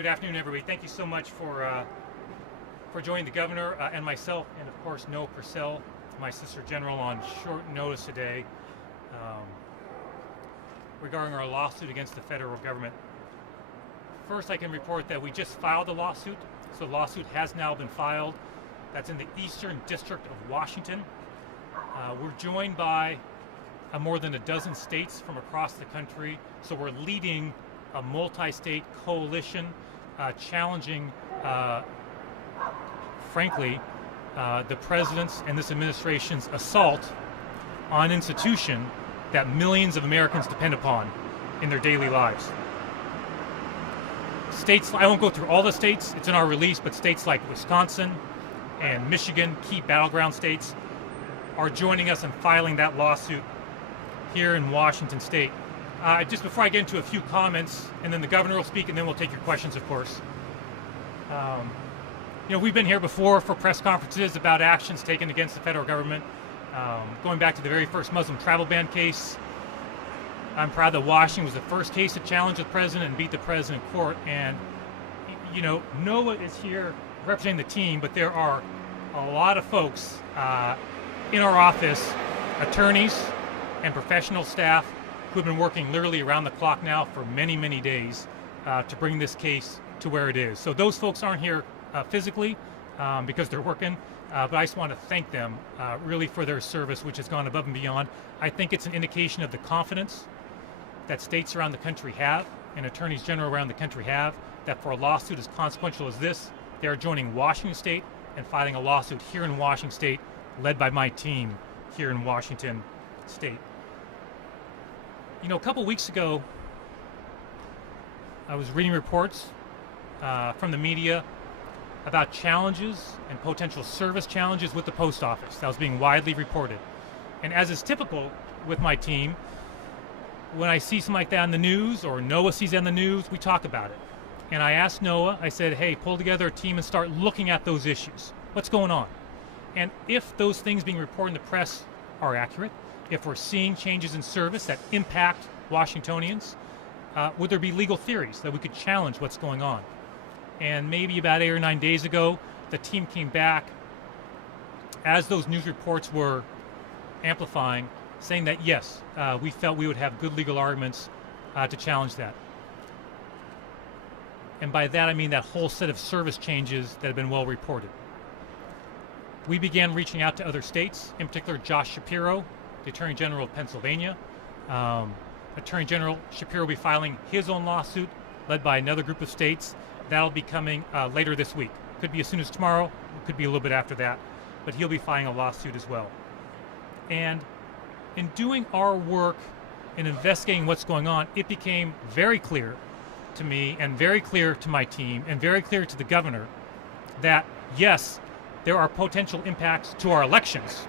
Good afternoon, everybody. Thank you so much for joining the governor and myself, and of course, Noah Purcell, my Solicitor General, on short notice today regarding our lawsuit against the federal government. First, I can report that we just filed a lawsuit. So the lawsuit has now been filed. That's in the Eastern District of Washington. We're joined by more than a dozen states from across the country. So we're leading a multi-state coalition challenging, frankly, the president's and this administration's assault on an institution that millions of Americans depend upon in their daily lives. States, I won't go through all the states, it's in our release, but states like Wisconsin and Michigan, key battleground states, are joining us in filing that lawsuit here in Washington State. Just before I get into a few comments, and then the governor will speak, and then we'll take your questions, of course. We've been here before for press conferences about actions taken against the federal government, going back to the very first Muslim travel ban case. I'm proud that Washington was the first case to challenge the president and beat the president in court. And, Noah is here representing the team, but there are a lot of folks in our office, attorneys and professional staff, who've been working literally around the clock now for many, many days to bring this case to where it is. So those folks aren't here physically because they're working, but I just want to thank them really for their service, which has gone above and beyond. I think it's an indication of the confidence that states around the country have and attorneys general around the country have, that for a lawsuit as consequential as this, they are joining Washington State and filing a lawsuit here in Washington State, led by my team here in Washington State. A couple weeks ago, I was reading reports from the media about challenges and potential service challenges with the post office. That was being widely reported. And as is typical with my team, when I see something like that in the news, or Noah sees that in the news, we talk about it. And I asked Noah, I said, hey, pull together a team and start looking at those issues. What's going on? And if those things being reported in the press are accurate, if we're seeing changes in service that impact Washingtonians, would there be legal theories that we could challenge what's going on? And maybe about 8 or 9 days ago, the team came back as those news reports were amplifying, saying that yes, we felt we would have good legal arguments to challenge that. And by that I mean that whole set of service changes that have been well reported. We began reaching out to other states, in particular Josh Shapiro, the Attorney General of Pennsylvania. Attorney General Shapiro will be filing his own lawsuit, led by another group of states. That'll be coming later this week. Could be as soon as tomorrow, could be a little bit after that, but he'll be filing a lawsuit as well. And in doing our work and investigating what's going on, it became very clear to me and very clear to my team and very clear to the governor that yes, there are potential impacts to our elections,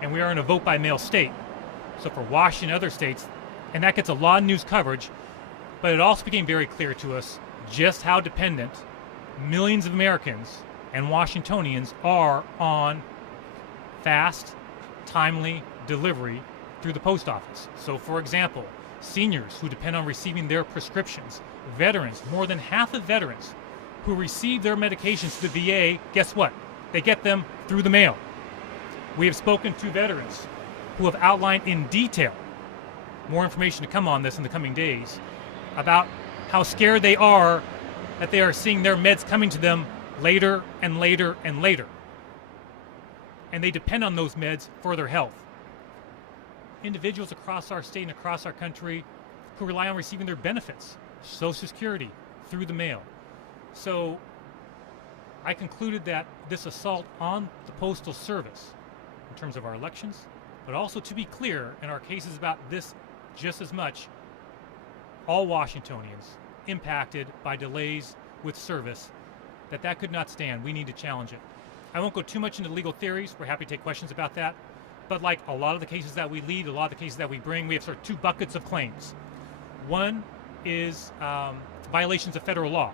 and we are in a vote by mail state. So for Washington and other states, and that gets a lot of news coverage, but it also became very clear to us just how dependent millions of Americans and Washingtonians are on fast, timely delivery through the post office. So for example, seniors who depend on receiving their prescriptions, veterans, more than half of veterans who receive their medications to the VA, guess what? They get them through the mail. We have spoken to veterans who have outlined in detail, more information to come on this in the coming days, about how scared they are that they are seeing their meds coming to them later and later and later. And they depend on those meds for their health. Individuals across our state and across our country who rely on receiving their benefits, Social Security, through the mail. So I concluded that this assault on the Postal Service, in terms of our elections, but also, to be clear, in our cases about this just as much, all Washingtonians impacted by delays with service, that could not stand. We need to challenge it. I won't go too much into legal theories. We're happy to take questions about that. But like a lot of the cases that we lead, a lot of the cases that we bring, we have sort of two buckets of claims. One is violations of federal law,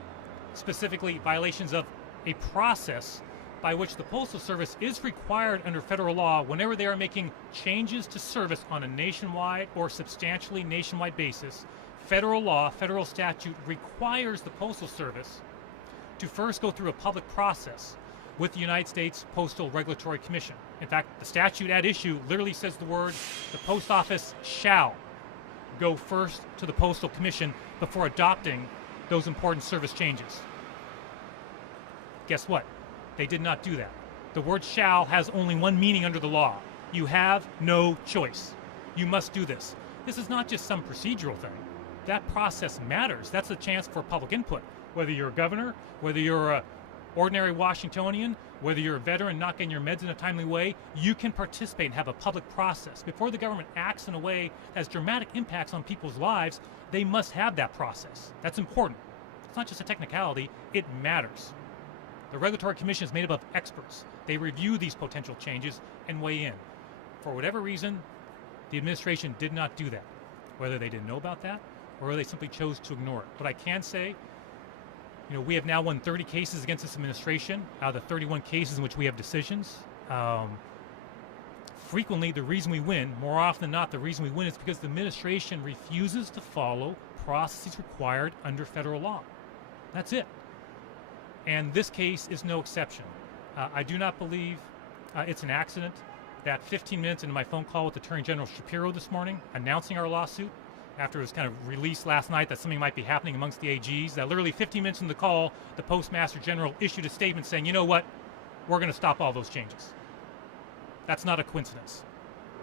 specifically violations of a process by which the Postal Service is required under federal law whenever they are making changes to service on a nationwide or substantially nationwide basis, federal law, federal statute requires the Postal Service to first go through a public process with the United States Postal Regulatory Commission. In fact, the statute at issue literally says the word, the post office shall go first to the Postal Commission before adopting those important service changes. Guess what? They did not do that. The word shall has only one meaning under the law. You have no choice. You must do this. This is not just some procedural thing. That process matters. That's a chance for public input. Whether you're a governor, whether you're an ordinary Washingtonian, whether you're a veteran not getting your meds in a timely way, you can participate and have a public process. Before the government acts in a way that has dramatic impacts on people's lives, they must have that process. That's important. It's not just a technicality, it matters. The Regulatory Commission is made up of experts. They review these potential changes and weigh in. For whatever reason, the administration did not do that. Whether they didn't know about that or whether they simply chose to ignore it. But I can say, we have now won 30 cases against this administration out of the 31 cases in which we have decisions. Frequently, the reason we win, more often than not, the reason we win is because the administration refuses to follow processes required under federal law. That's it. And this case is no exception. I do not believe it's an accident that 15 minutes into my phone call with Attorney General Shapiro this morning, announcing our lawsuit, after it was kind of released last night that something might be happening amongst the AGs, that literally 15 minutes into the call, the Postmaster General issued a statement saying, you know what, we're going to stop all those changes. That's not a coincidence.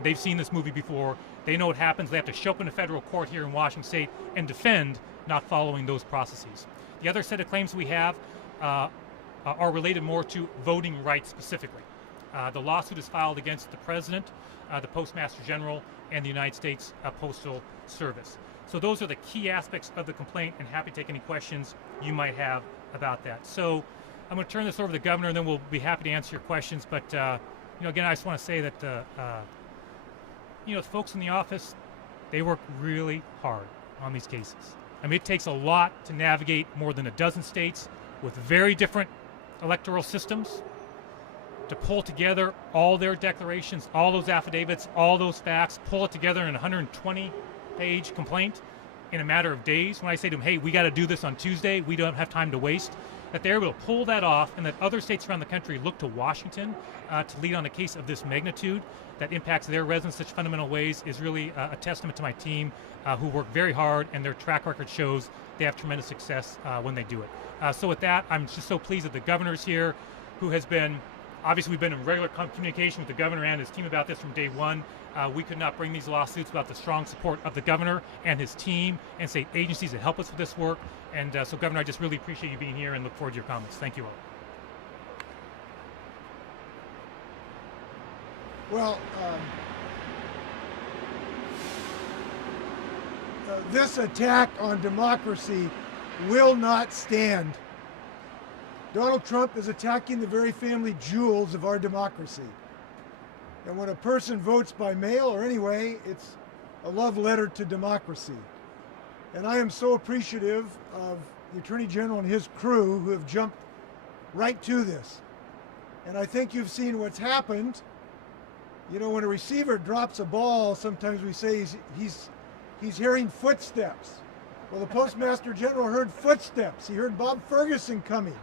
They've seen this movie before. They know what happens. They have to show up in a federal court here in Washington State and defend not following those processes. The other set of claims we have are related more to voting rights specifically. The lawsuit is filed against the President, the Postmaster General, and the United States Postal Service. So those are the key aspects of the complaint, and happy to take any questions you might have about that. So I'm going to turn this over to the Governor, and then we'll be happy to answer your questions. But again, I just want to say that the folks in the office, they work really hard on these cases. I mean, it takes a lot to navigate more than a dozen states with very different electoral systems, to pull together all their declarations, all those affidavits, all those facts, pull it together in a 120-page complaint in a matter of days. When I say to them, hey, we got to do this on Tuesday, we don't have time to waste, that they're able to pull that off, and that other states around the country look to Washington to lead on a case of this magnitude that impacts their residents in such fundamental ways is really a testament to my team who work very hard, and their track record shows they have tremendous success when they do it. So with that, I'm just so pleased that the Governor's here, who has been, obviously we've been in regular communication with the Governor and his team about this from day one. We could not bring these lawsuits without the strong support of the Governor and his team and state agencies that help us with this work. And so Governor, I just really appreciate you being here and look forward to your comments. Thank you all. Well, this attack on democracy will not stand. Donald Trump is attacking the very family jewels of our democracy. And when a person votes by mail or anyway, it's a love letter to democracy. And I am so appreciative of the Attorney General and his crew who have jumped right to this. And I think you've seen what's happened. You know, when a receiver drops a ball, sometimes we say he's hearing footsteps. Well, the Postmaster General heard footsteps. He heard Bob Ferguson coming.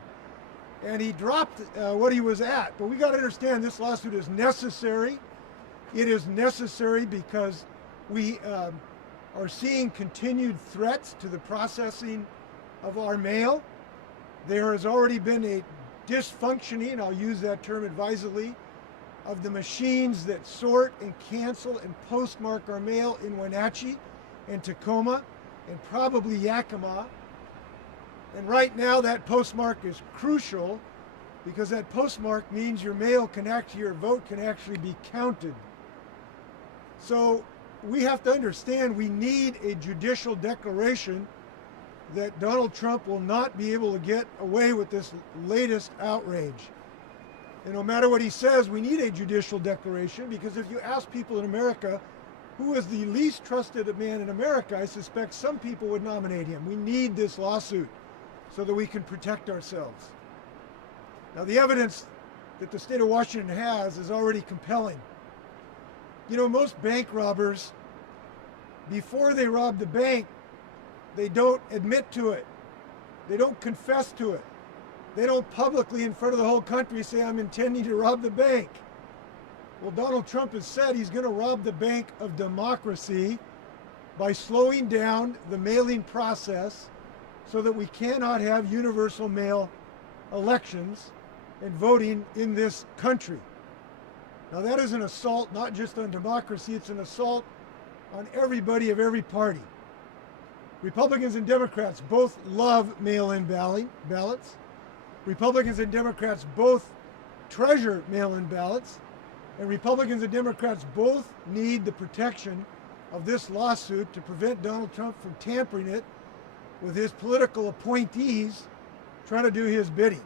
And he dropped what he was at. But we got to understand this lawsuit is necessary. It is necessary because we are seeing continued threats to the processing of our mail. There has already been a dysfunctioning, I'll use that term advisedly, of the machines that sort and cancel and postmark our mail in Wenatchee and Tacoma and probably Yakima. And right now that postmark is crucial because that postmark means your mail can actually, your vote can actually be counted. So we have to understand we need a judicial declaration that Donald Trump will not be able to get away with this latest outrage. And no matter what he says, we need a judicial declaration because if you ask people in America who is the least trusted man in America, I suspect some people would nominate him. We need this lawsuit so that we can protect ourselves. Now, the evidence that the state of Washington has is already compelling. You know, most bank robbers, before they rob the bank, They don't admit to it. They don't confess to it. They don't publicly in front of the whole country say, I'm intending to rob the bank. Well, Donald Trump has said he's going to rob the bank of democracy by slowing down the mailing process so that we cannot have universal mail elections and voting in this country. Now that is an assault not just on democracy, it's an assault on everybody of every party. Republicans and Democrats both love mail-in ballots. Republicans and Democrats both treasure mail-in ballots. And Republicans and Democrats both need the protection of this lawsuit to prevent Donald Trump from tampering it with his political appointees trying to do his bidding.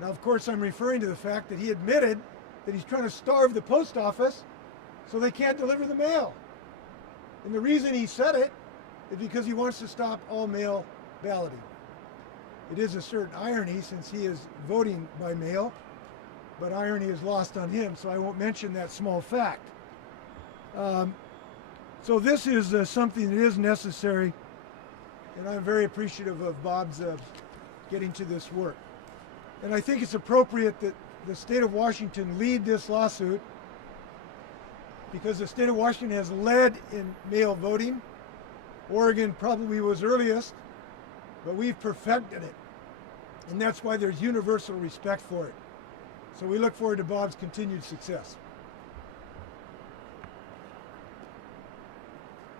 Now, of course, I'm referring to the fact that he admitted that he's trying to starve the post office so they can't deliver the mail. And the reason he said it is because he wants to stop all mail balloting. It is a certain irony since he is voting by mail, but irony is lost on him, so I won't mention that small fact. So this is something that is necessary, and I'm very appreciative of Bob's getting to this work. And I think it's appropriate that the state of Washington lead this lawsuit because the state of Washington has led in mail voting. Oregon probably was earliest, but we've perfected it. And that's why there's universal respect for it. So we look forward to Bob's continued success.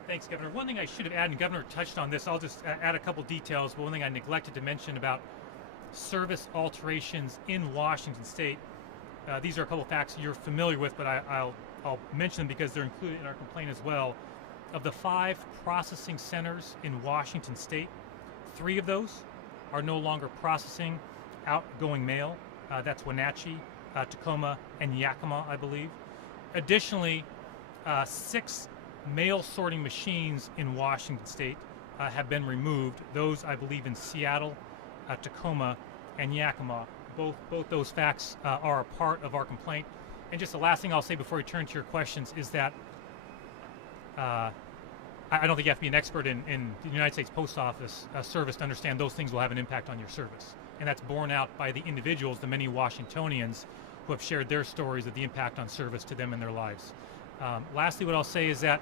Thanks, Governor. One thing I should have added, and Governor touched on this, I'll just add a couple details, but one thing I neglected to mention about service alterations in Washington State. These are a couple facts you're familiar with, but I'll mention them because they're included in our complaint as well. Of the 5 processing centers in Washington State, 3 of those are no longer processing outgoing mail. That's Wenatchee, Tacoma, and Yakima, I believe. Additionally, 6 mail sorting machines in Washington State have been removed. Those, I believe, in Seattle, Tacoma, and Yakima. Both those facts are a part of our complaint. And just the last thing I'll say before we turn to your questions is that I don't think you have to be an expert in the United States Post Office service to understand those things will have an impact on your service. And that's borne out by the individuals, the many Washingtonians who have shared their stories of the impact on service to them in their lives. Lastly, what I'll say is that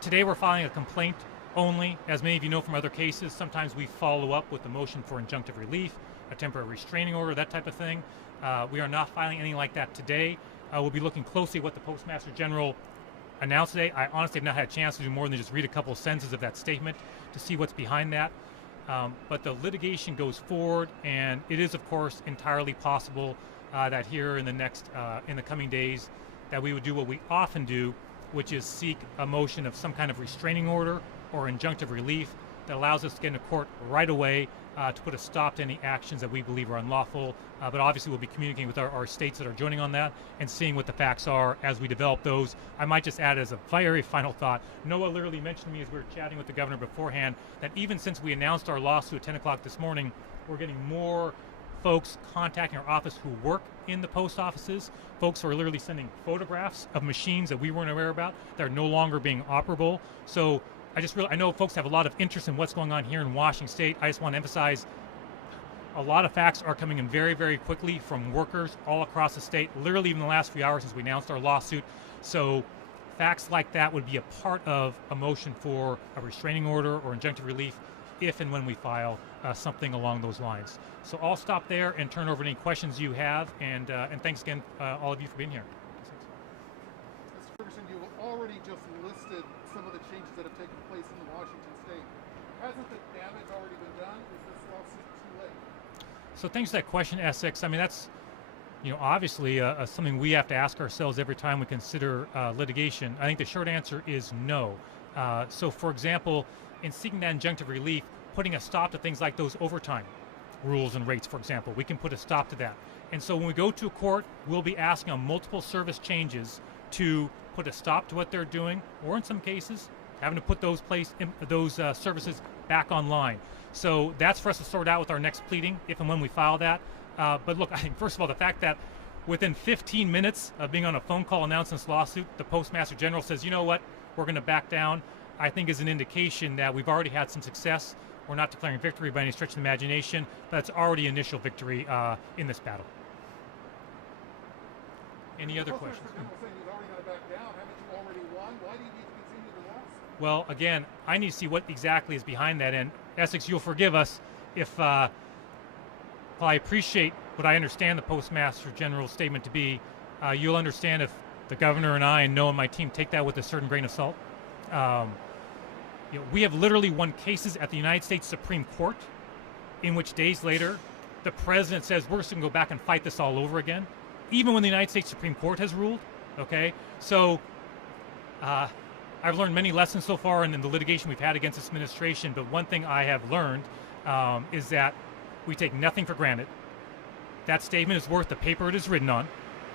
today we're filing a complaint only. As many of you know from other cases, sometimes we follow up with a motion for injunctive relief, a temporary restraining order, that type of thing. We are not filing anything like that today. We'll be looking closely at what the Postmaster General announced today. I honestly have not had a chance to do more than just read a couple of sentences of that statement to see what's behind that. But the litigation goes forward, and it is, of course, entirely possible that here in the coming days, that we would do what we often do, which is seek a motion of some kind of restraining order or injunctive relief that allows us to get into court right away to put a stop to any actions that we believe are unlawful. But obviously we'll be communicating with our states that are joining on that and seeing what the facts are as we develop those. I might just add as a very final thought, Noah literally mentioned to me as we were chatting with the governor beforehand that even since we announced our lawsuit at 10 o'clock this morning, we're getting more folks contacting our office who work in the post offices, folks who are literally sending photographs of machines that we weren't aware about that are no longer being operable. So I know folks have a lot of interest in what's going on here in Washington State. I just want to emphasize a lot of facts are coming in very, very quickly from workers all across the state, literally even the last few hours since we announced our lawsuit. So facts like that would be a part of a motion for a restraining order or injunctive relief if and when we file something along those lines. So I'll stop there and turn over any questions you have, and thanks again, all of you, for being here. Mr. Ferguson, you've already just listed some of the changes that have taken place in Washington State. Hasn't the damage already been done? Is this lawsuit too late? So thanks for that question, Essex. I mean, that's obviously something we have to ask ourselves every time we consider litigation. I think the short answer is no. So for example, in seeking that injunctive relief, putting a stop to things like those overtime rules and rates, for example, we can put a stop to that. And so when we go to a court, we'll be asking on multiple service changes to put a stop to what they're doing, or in some cases, having to put those services back online. So that's for us to sort out with our next pleading, if and when we file that. But look, I think first of all, the fact that within 15 minutes of being on a phone call announcing this lawsuit, the Postmaster General says, you know what, we're going to back down. I think is an indication that we've already had some success. We're not declaring victory by any stretch of the imagination, but it's already initial victory in this battle. Any other questions? Well, again, I need to see what exactly is behind that. And Essex, you'll forgive us if, while I appreciate what I understand the Postmaster General's statement to be, you'll understand if the governor and I and Noah and my team take that with a certain grain of salt. We have literally won cases at the United States Supreme Court in which days later the president says we're just going to go back and fight this all over again, even when the United States Supreme Court has ruled. Okay, so I've learned many lessons so far in the litigation we've had against this administration, but one thing I have learned is that we take nothing for granted. That statement is worth the paper it is written on.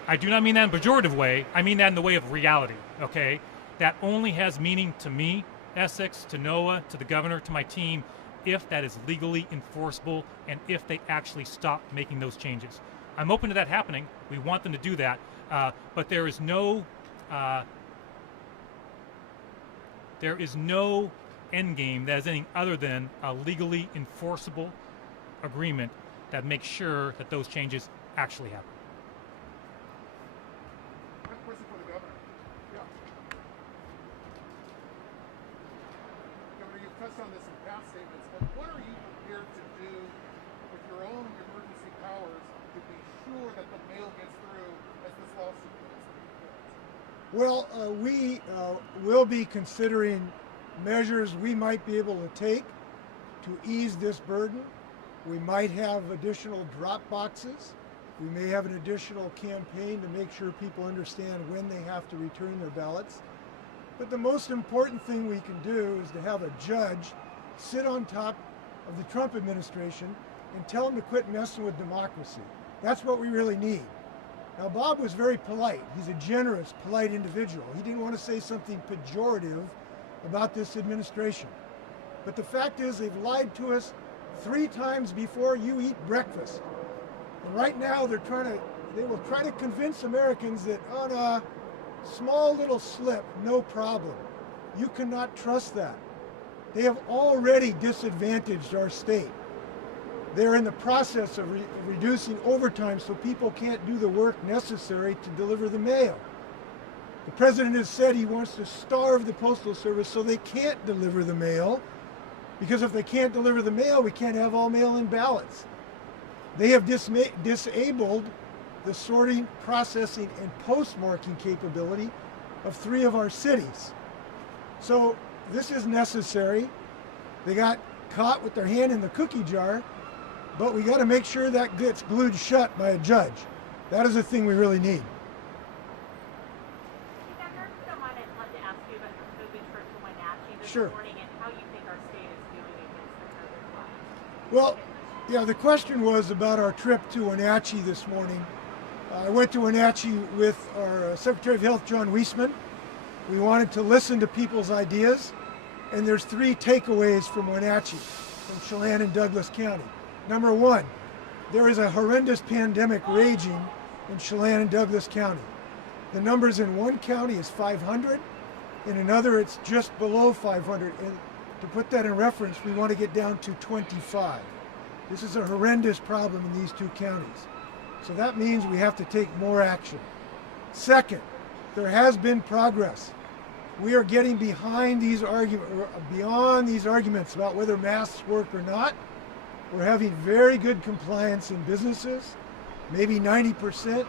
I do not mean that in a pejorative way. I mean that in the way of reality, okay? That only has meaning to me, Essex, to Noah, to the governor, to my team, if that is legally enforceable and if they actually stop making those changes. I'm open to that happening. We want them to do that, but there is no end game that is anything other than a legally enforceable agreement that makes sure that those changes actually happen. Question for the governor. Yeah. Governor, you've touched on this in past statements, but what are you prepared to do with your own emergency powers to be sure that the mail gets through as this lawsuit goes? Well, we will be considering measures we might be able to take to ease this burden. We might have additional drop boxes. We may have an additional campaign to make sure people understand when they have to return their ballots. But the most important thing we can do is to have a judge sit on top of the Trump administration and tell them to quit messing with democracy. That's what we really need. Now, Bob was very polite. He's a generous, polite individual. He didn't want to say something pejorative about this administration. But the fact is, they've lied to us 3 times before you eat breakfast. And right now, they will try to convince Americans that on a small little slip, no problem. You cannot trust that. They have already disadvantaged our state. They're in the process of reducing overtime so people can't do the work necessary to deliver the mail. The president has said he wants to starve the Postal Service so they can't deliver the mail, because if they can't deliver the mail, we can't have all mail-in ballots. They have disabled the sorting, processing, and postmarking capability of 3 of our cities. So this is necessary. They got caught with their hand in the cookie jar, but we got to make sure that gets glued shut by a judge. That is the thing we really need. Governor, if you don't mind, I'd love to ask you about your COVID trip to Wenatchee this Sure. morning and how you think our state is doing against the COVID virus. Well, yeah, the question was about our trip to Wenatchee this morning. I went to Wenatchee with our Secretary of Health, John Weisman. We wanted to listen to people's ideas, and there's 3 takeaways from Wenatchee, from Chelan and Douglas County. Number 1, there is a horrendous pandemic raging in Chelan and Douglas County. The numbers in one county is 500, in another it's just below 500. And to put that in reference, we want to get down to 25. This is a horrendous problem in these 2 counties. So that means we have to take more action. Second, there has been progress. We are getting beyond these arguments about whether masks work or not. We're having very good compliance in businesses. Maybe 90%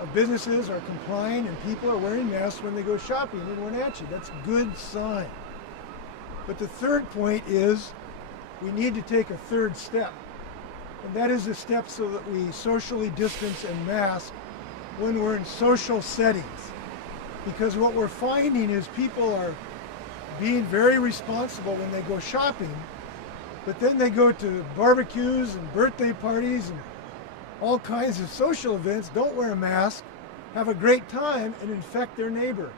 of businesses are complying and people are wearing masks when they go shopping in Wenatchee. That's a good sign. But the third point is we need to take a third step. And that is a step so that we socially distance and mask when we're in social settings. Because what we're finding is people are being very responsible when they go shopping, but then they go to barbecues and birthday parties and all kinds of social events, don't wear a mask, have a great time, and infect their neighbor.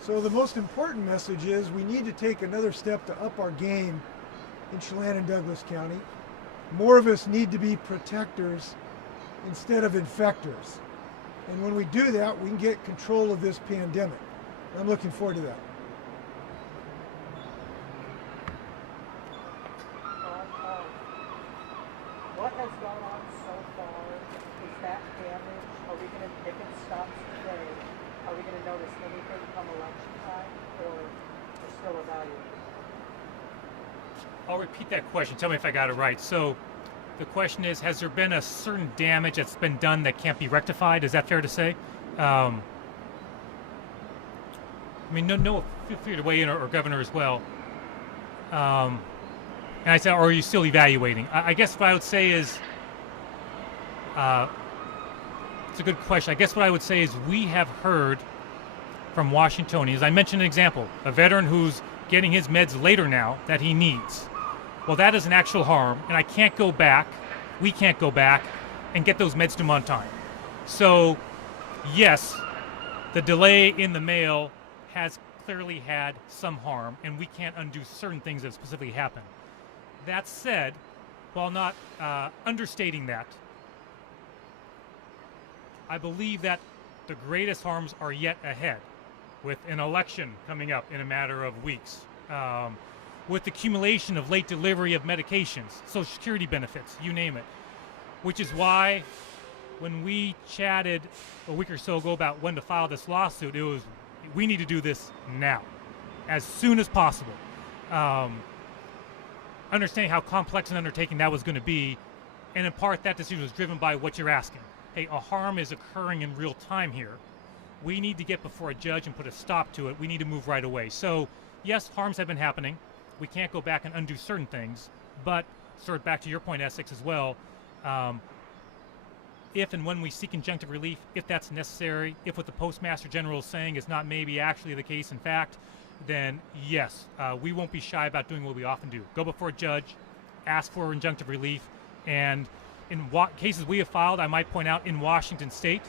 So the most important message is we need to take another step to up our game in Chelan and Douglas County. More of us need to be protectors instead of infectors. And when we do that, we can get control of this pandemic. I'm looking forward to that. has gone on so far, is that damage, are we going to, if it stops today, are we going to notice anything come election time, or we're still evaluating? I'll repeat that question. Tell me if I got it right. So the question is, has there been a certain damage that's been done that can't be rectified? Is that fair to say? I mean, no, feel free to weigh in, or Governor as well. And I said, or are you still evaluating? I guess what I would say is, it's a good question. I guess what I would say is we have heard from Washingtonians. I mentioned an example, a veteran who's getting his meds later now that he needs. Well, that is an actual harm, and I can't go back, we can't go back and get those meds to him on time. So, yes, the delay in the mail has clearly had some harm, and we can't undo certain things that specifically happened. That said, while not understating that, I believe that the greatest harms are yet ahead, with an election coming up in a matter of weeks, with the accumulation of late delivery of medications, Social Security benefits, you name it. Which is why when we chatted a week or so ago about when to file this lawsuit, it was, we need to do this now, as soon as possible. Understanding how complex an undertaking that was going to be, and in part that decision was driven by what you're asking. Hey, a harm is occurring in real time here. We need to get before a judge and put a stop to it. We need to move right away. So, yes, harms have been happening. We can't go back and undo certain things, but sort of back to your point, Essex, as well, if and when we seek injunctive relief, if that's necessary, if what the Postmaster General is saying is not maybe actually the case in fact, then yes, we won't be shy about doing what we often do. Go before a judge, ask for injunctive relief, and in cases we have filed, I might point out, in Washington State,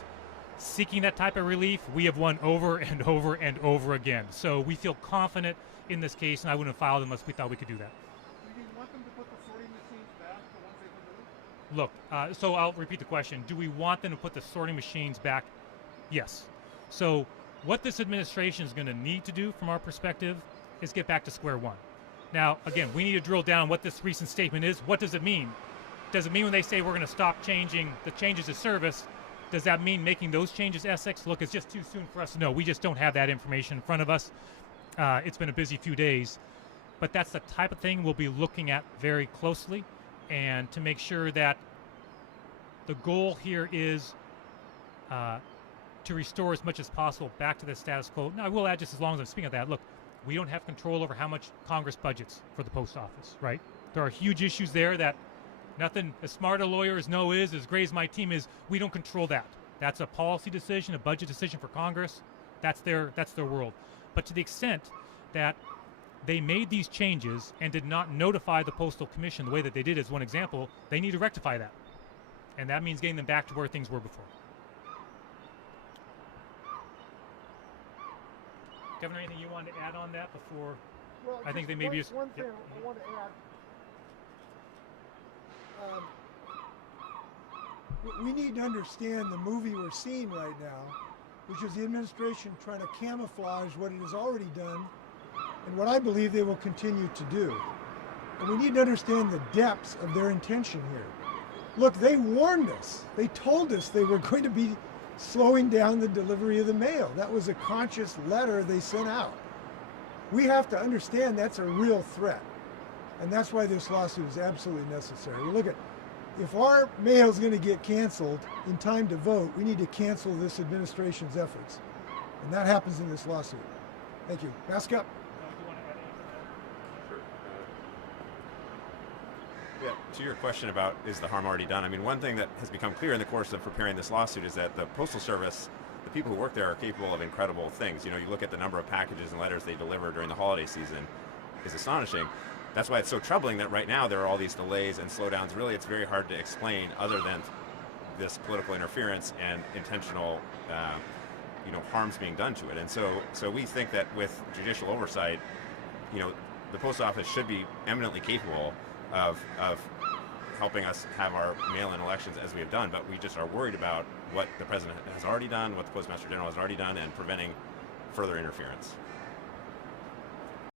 seeking that type of relief, we have won over and over and over again. So we feel confident in this case, and I wouldn't have filed unless we thought we could do that. Do you want them to put the sorting machines back, the ones they removed? Look, so I'll repeat the question. Do we want them to put the sorting machines back? Yes. So what this administration is going to need to do from our perspective is get back to square one. Now, again, we need to drill down what this recent statement is. What does it mean? Does it mean when they say we're going to stop changing the changes of service, does that mean making those changes, Essex? Look, it's just too soon for us to know. We just don't have that information in front of us. It's been a busy few days. But that's the type of thing we'll be looking at very closely, and to make sure that the goal here is to restore as much as possible back to the status quo. Now, I will add, just as long as I'm speaking of that, look, we don't have control over how much Congress budgets for the post office, right? There are huge issues there that nothing as smart a lawyer as Noah is, as great as my team is, we don't control that. That's a policy decision, a budget decision for Congress. That's their world. But to the extent that they made these changes and did not notify the Postal Commission the way that they did, as one example, they need to rectify that. And that means getting them back to where things were before. Governor, anything you wanted to add on that before? Well, I think they maybe just one thing I want to add. We need to understand the movie we're seeing right now, which is the administration trying to camouflage what it has already done and what I believe they will continue to do. And we need to understand the depths of their intention here. Look, they warned us. They told us they were going to be slowing down the delivery of the mail. That was a conscious letter they sent out. We have to understand that's a real threat. And that's why this lawsuit is absolutely necessary. Look at, if our mail is going to get canceled in time to vote, we need to cancel this administration's efforts. And that happens in this lawsuit. Thank you. Mask up. Yeah, to your question about is the harm already done, I mean, one thing that has become clear in the course of preparing this lawsuit is that the Postal Service, the people who work there, are capable of incredible things. You know, you look at the number of packages and letters they deliver during the holiday season is astonishing. That's why it's so troubling that right now there are all these delays and slowdowns. Really, it's very hard to explain other than this political interference and intentional harms being done to it. And so we think that with judicial oversight, the post office should be eminently capable of helping us have our mail-in elections as we have done, but we just are worried about what the president has already done, what the Postmaster General has already done, and preventing further interference.